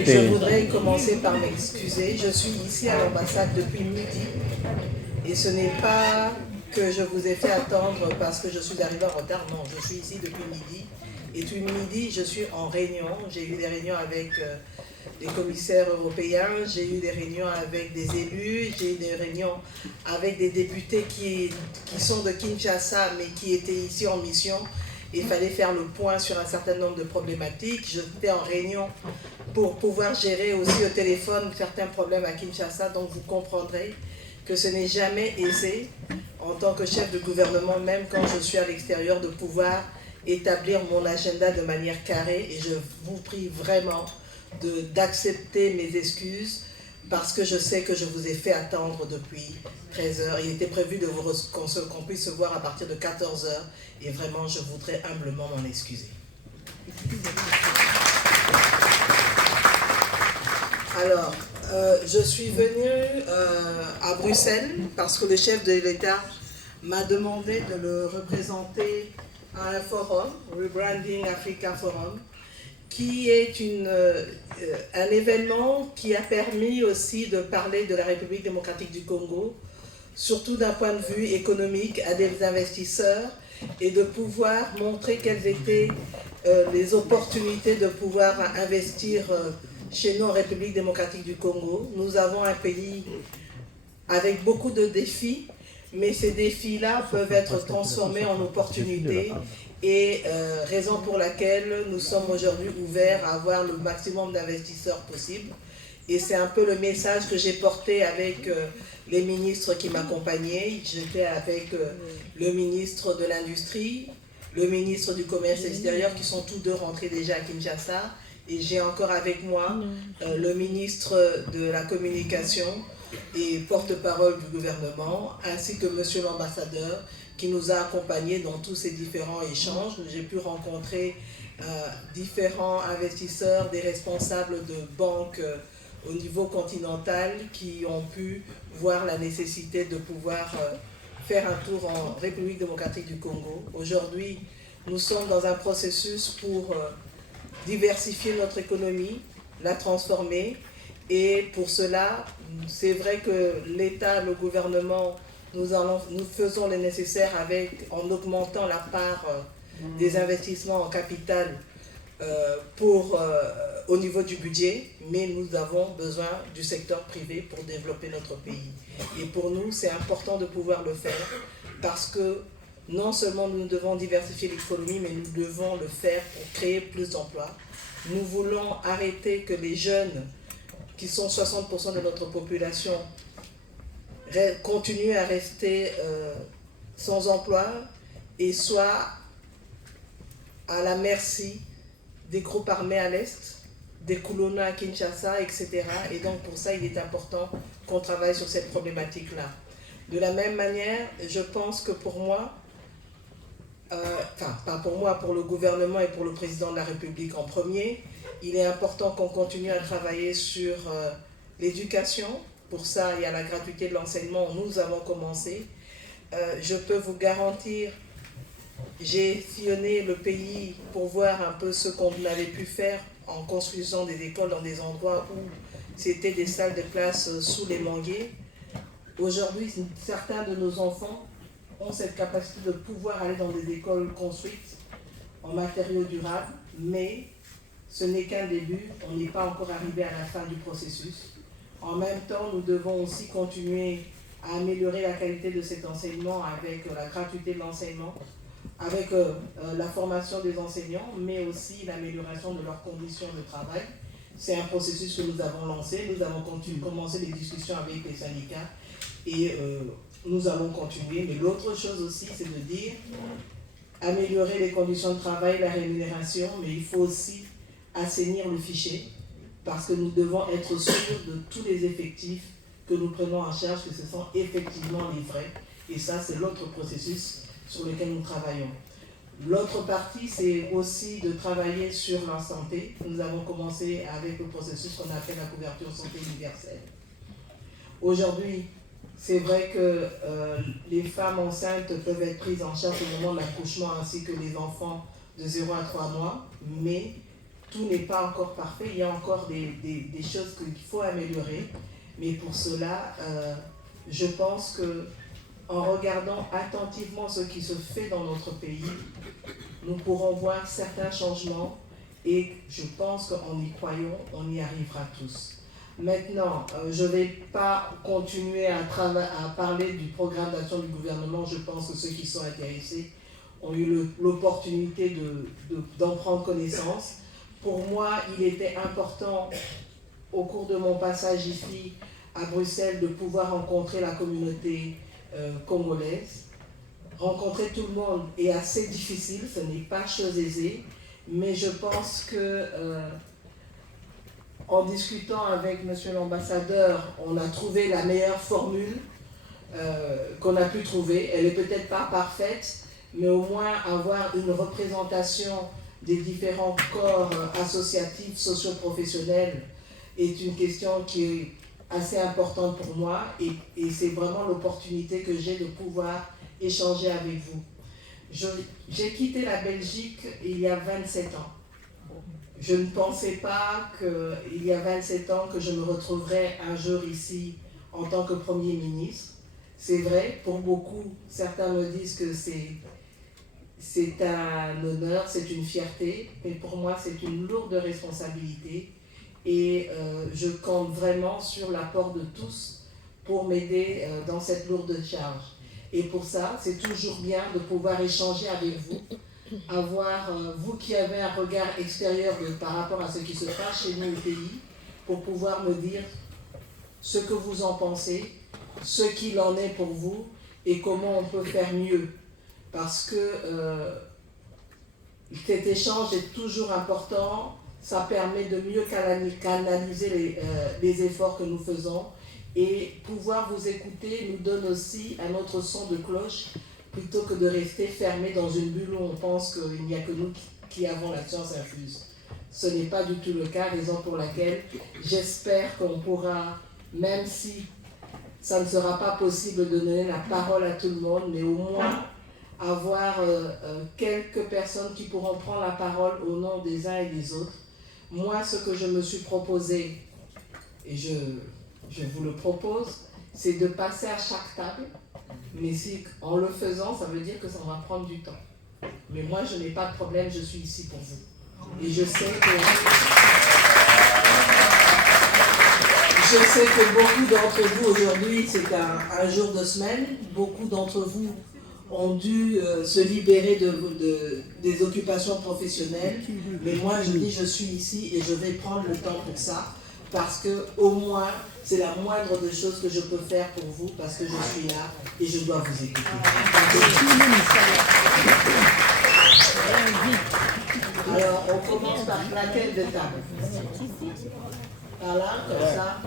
Je voudrais commencer par m'excuser. Je suis ici à l'ambassade depuis midi et ce n'est pas que je vous ai fait attendre parce que je suis arrivée en retard. Non, je suis ici depuis midi et depuis midi je suis en réunion. J'ai eu des réunions avec des commissaires européens, j'ai eu des réunions avec des élus, j'ai eu des réunions avec des députés qui sont de Kinshasa mais qui étaient ici en mission. Il fallait faire le point sur un certain nombre de problématiques. J'étais en réunion pour pouvoir gérer aussi au téléphone certains problèmes à Kinshasa, donc vous comprendrez que ce n'est jamais aisé en tant que chef de gouvernement, même quand je suis à l'extérieur, de pouvoir établir mon agenda de manière carrée, et je vous prie vraiment d'accepter mes excuses parce que je sais que je vous ai fait attendre depuis 13 heures. Il était prévu qu'on puisse se voir à partir de 14 heures et vraiment je voudrais humblement m'en excuser. Alors, je suis venue à Bruxelles parce que le chef de l'État m'a demandé de le représenter à un forum, Rebranding Africa Forum, qui est un événement qui a permis aussi de parler de la République démocratique du Congo, surtout d'un point de vue économique, à des investisseurs, et de pouvoir montrer quelles étaient les opportunités de pouvoir investir chez nous en République démocratique du Congo. Nous avons un pays avec beaucoup de défis, mais ces défis-là peuvent être transformés en opportunités, et raison pour laquelle nous sommes aujourd'hui ouverts à avoir le maximum d'investisseurs possible. Et c'est un peu le message que j'ai porté avec les ministres qui m'accompagnaient. J'étais avec le ministre de l'Industrie, le ministre du Commerce extérieur, qui sont tous deux rentrés déjà à Kinshasa, et j'ai encore avec moi le ministre de la Communication et porte-parole du gouvernement, ainsi que monsieur l'ambassadeur, qui nous a accompagnés dans tous ces différents échanges. J'ai pu rencontrer différents investisseurs, des responsables de banques au niveau continental qui ont pu voir la nécessité de pouvoir faire un tour en République démocratique du Congo. Aujourd'hui, nous sommes dans un processus pour diversifier notre économie, la transformer, et pour cela, c'est vrai que l'État, le gouvernement, nous faisons le nécessaire en augmentant la part des investissements en capital au niveau du budget, mais nous avons besoin du secteur privé pour développer notre pays. Et pour nous, c'est important de pouvoir le faire parce que non seulement nous devons diversifier l'économie, mais nous devons le faire pour créer plus d'emplois. Nous voulons arrêter que les jeunes, qui sont 60% de notre population, continuent à rester sans emploi et soient à la merci des groupes armés à l'Est, des Kulona à Kinshasa, etc. Et donc pour ça, il est important qu'on travaille sur cette problématique-là. De la même manière, je pense que pour moi, pas pour moi, pour le gouvernement et pour le président de la République en premier, il est important qu'on continue à travailler sur l'éducation. Pour ça, il y a la gratuité de l'enseignement, nous avons commencé. Je peux vous garantir, j'ai sillonné le pays pour voir un peu ce qu'on avait pu faire en construisant des écoles dans des endroits où c'était des salles de classe sous les manguiers. Aujourd'hui, certains de nos enfants ont cette capacité de pouvoir aller dans des écoles construites en matériaux durables, mais ce n'est qu'un début, on n'est pas encore arrivé à la fin du processus. En même temps, nous devons aussi continuer à améliorer la qualité de cet enseignement avec la gratuité de l'enseignement, avec la formation des enseignants, mais aussi l'amélioration de leurs conditions de travail. C'est un processus que nous avons lancé, nous avons commencé les discussions avec les syndicats et nous allons continuer. Mais l'autre chose aussi, c'est de dire améliorer les conditions de travail, la rémunération, mais il faut aussi assainir le fichier, parce que nous devons être sûrs de tous les effectifs que nous prenons en charge, que ce sont effectivement les vrais. Et ça, c'est l'autre processus sur lequel nous travaillons. L'autre partie, c'est aussi de travailler sur la santé. Nous avons commencé avec le processus qu'on appelle la couverture santé universelle. Aujourd'hui, c'est vrai que les femmes enceintes peuvent être prises en charge au moment de l'accouchement, ainsi que les enfants de 0 à 3 mois, mais tout n'est pas encore parfait, il y a encore des choses qu'il faut améliorer. Mais pour cela, je pense que en regardant attentivement ce qui se fait dans notre pays, nous pourrons voir certains changements et je pense qu'en y croyant, on y arrivera tous. Maintenant, je ne vais pas continuer à parler du programme d'action du gouvernement. Je pense que ceux qui sont intéressés ont eu l'opportunité d'en prendre connaissance. Pour moi, il était important, au cours de mon passage ici à Bruxelles, de pouvoir rencontrer la communauté congolaise. Rencontrer tout le monde est assez difficile, ce n'est pas chose aisée, mais je pense que en discutant avec monsieur l'ambassadeur, on a trouvé la meilleure formule qu'on a pu trouver. Elle n'est peut-être pas parfaite, mais au moins avoir une représentation des différents corps associatifs, socio-professionnels est une question qui est assez importante pour moi et c'est vraiment l'opportunité que j'ai de pouvoir échanger avec vous. J'ai quitté la Belgique il y a 27 ans. Je ne pensais pas qu'il y a 27 ans que je me retrouverais un jour ici en tant que Premier ministre. C'est vrai, pour beaucoup, certains me disent que c'est un honneur, c'est une fierté, mais pour moi c'est une lourde responsabilité et je compte vraiment sur l'apport de tous pour m'aider dans cette lourde charge. Et pour ça, c'est toujours bien de pouvoir échanger avec vous, avoir vous qui avez un regard extérieur par rapport à ce qui se passe chez nous au pays, pour pouvoir me dire ce que vous en pensez, ce qu'il en est pour vous et comment on peut faire mieux. Parce que cet échange est toujours important, ça permet de mieux canaliser les efforts que nous faisons et pouvoir vous écouter nous donne aussi un autre son de cloche plutôt que de rester fermé dans une bulle où on pense qu'il n'y a que nous qui avons la science infuse. Ce n'est pas du tout le cas, raison pour laquelle j'espère qu'on pourra, même si ça ne sera pas possible de donner la parole à tout le monde, mais au moins avoir quelques personnes qui pourront prendre la parole au nom des uns et des autres. Moi, ce que je me suis proposé, et je vous le propose, c'est de passer à chaque table, mais en le faisant, ça veut dire que ça va prendre du temps. Mais moi, je n'ai pas de problème, je suis ici pour vous. Et je sais que beaucoup d'entre vous aujourd'hui, c'est un jour de semaine, beaucoup d'entre vous ont dû se libérer des occupations professionnelles, mais moi je dis je suis ici et je vais prendre le temps pour ça, parce que au moins c'est la moindre des choses que je peux faire pour vous, parce que je suis là et je dois vous écouter. Alors on commence par laquelle de table? Par là, comme ça.